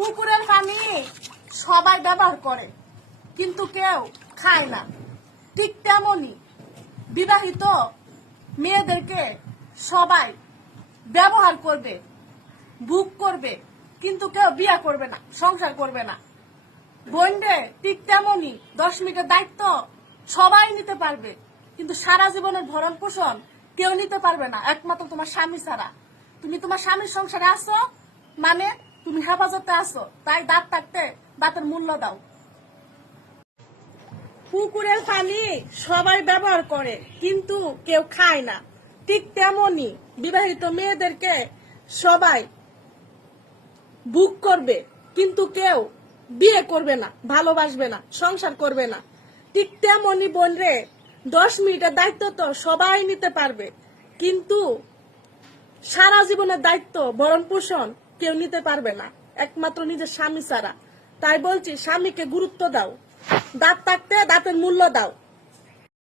পুকুরের পানি সবাই ব্যবহার করে কিন্তু কেউ খায় না। ঠিক তেমনই বিবাহিত মেয়েদেরকে সবাই ব্যবহার করবে, ভোগ করবে, কিন্তু কেউ বিয়ে করবে না, সংসার করবে না। বোনরে ঠিক তেমনই 10 মিনিটের দায়িত্ব সবাই নিতে পারবে, কিন্তু সারা জীবনের ভরণ পোষণ কেউ নিতে পারবে না, একমাত্র তোমার স্বামী ছাড়া। তুমি তোমার স্বামীর সংসারে আসো মানে তুমি হেফাজতে আসো, তাই দাঁত থাকতে দাঁতের মূল্য দাও। পুকুরের পানি সবাই ব্যবহার করে কিন্তু কেউ খায় না। ঠিক তেমনই বিবাহিত মেয়েদেরকে সবাই বুক করবে কিন্তু কেউ বিয়ে করবে না, ভালোবাসবে না, সংসার করবে না। ঠিক তেমনই বোন রে 10 মিনিটের দায়িত্ব তো সবাই নিতে পারবে, কিন্তু সারা জীবনের দায়িত্ব ভরণ পোষণ কেউ নিতে পারবে না, একমাত্র নিজের স্বামী ছাড়া। তাই বলছি স্বামীকে গুরুত্ব দাও, দাঁত থাকতে দাঁতের মূল্য দাও।